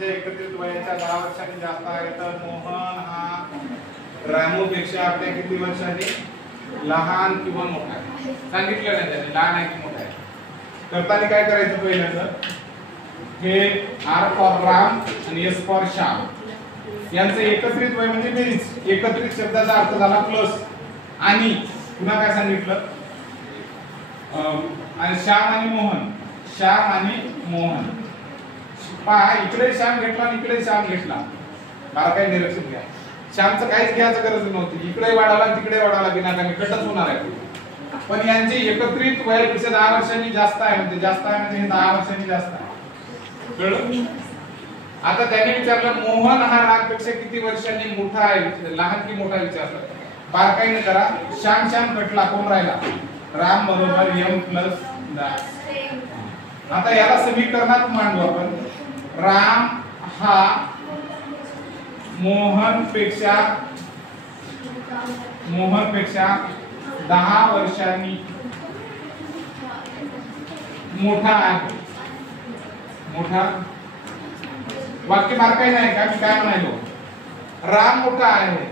यांच्या एकत्रित वयाच्या 10 वर्षांनी जास्त आहे, तर मोहन हा रामूपेक्षा आपल्या किती वर्षांनी लहान किंवा मोठा आहे सांगितलं नाही त्याने, लहान आहे की मोठा आहे. करताना काय करायचं पहिल्यांदा, हे आर फॉर राम आणि एस फॉर श्याम यांचं एकत्रित वय म्हणजे बेरीज. एकत्रित शब्दाचा अर्थ झाला प्लस. आणि पुन्हा काय सांगितलं, आणि श्याम आणि मोहन, श्याम आणि मोहन. पहा, इकडे श्याम घेतला आणि इकडे श्याम घेतला, मला काही निरीक्षण घ्या. श्यामचं काहीच घ्यायचं गरज नव्हती, इकडे वाढाला तिकडे वाढाला विनाकारण कटच होणार आहे. पण यांचे एकत्रित वयापेक्षा 10 वर्षांनी जास्त आहे, म्हणजे जास्त आहे म्हणजे 10 वर्षांनी जास्त आहे. कळलं? आता त्याने विचारलं मोहन हा रामपेक्षा किती वर्षांनी मोठा आहे, लहान की मोठा विचारलं. बारकाईने करा. श्याम श्याम कटला, कोण राहिला? राम बरोबर m प्लस 10. आता याला समीकरणात मांडू आपण. राम हा मोहन पेक्षा 10 वर्षांनी मोठा आहे. मोठा वाक्य बारकाई नाही का, मी काय म्हणालो, राम मोठा आहे.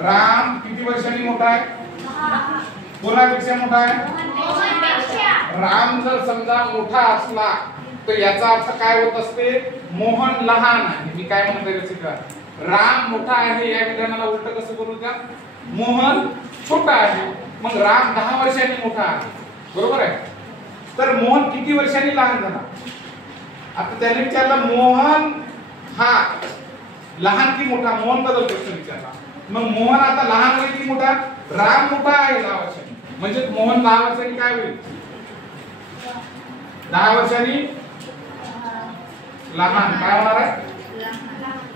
राम किती वर्षांनी मोठा आहे? कोणापेक्षा मोठा आहे? राम जर समजा मोठा असला तर याचा अर्थ काय होत असते, मोहन लहान आहे. मी काय म्हणतोय रसिका, राम मोठा आहे या विधानाला उलट कसं करू द्या, मोहन छोटा आहे. मग राम 10 वर्षांनी मोठा आहे, बरोबर आहे. तर मोहन किती वर्षांनी लहान झाला? आता त्याने विचारलं मोहन हा लहान की मोठा, मोहन बद्दल प्रश्न विचारला. मग मोहन आता लहान होईल की मोठा? राम मोठा आहे 10 वर्षांनी, म्हणजे मोहन 10 वर्षांनी काय होईल? 10 वर्षांनी लहान काय होणार आहे?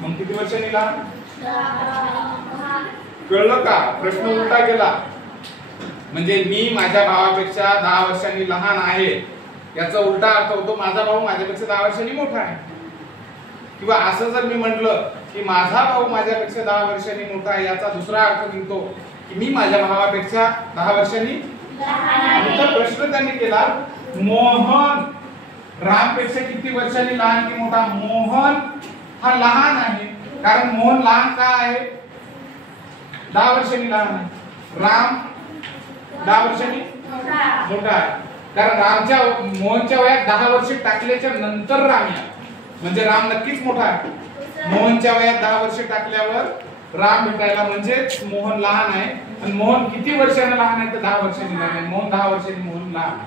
मग किती वर्षांनी लहान? कळलं का? प्रश्न उलटा केला. म्हणजे मी माझ्या भावापेक्षा 10 वर्षांनी लहान आहे याचा उलटा अर्थ होतो माझा भाऊ माझ्यापेक्षा 10 वर्षांनी मोठा आहे. किंवा असं जर मी म्हटलं की माझा भाऊ माझ्यापेक्षा 10 वर्षांनी मोठा आहे याचा दुसरा अर्थ निघतो की मी माझ्या भावापेक्षा 10 वर्षांनी लहान. तर प्रश्न त्यांनी केला मोहन रामपेक्षा किती वर्षांनी लहान की मोठा? मोहन हा लहान आहे, कारण मोहन लहान का आहे? 10 वर्षांनी लहान आहे. राम 10 वर्षांनी मोठा आहे, कारण रामच्या मोहनच्या वयात 10 वर्ष टाकल्याच्या नंतर राम या, म्हणजे राम नक्कीच मोठा आहे. मोहनच्या वयात 10 वर्ष टाकल्यावर राम भेटायला, म्हणजे मोहन लहान आहे. आणि मोहन किती वर्षांनी लहान आहे? तर 10 वर्षांनी लहान आहे. मोहन 10 वर्षांनी मोहन लहान.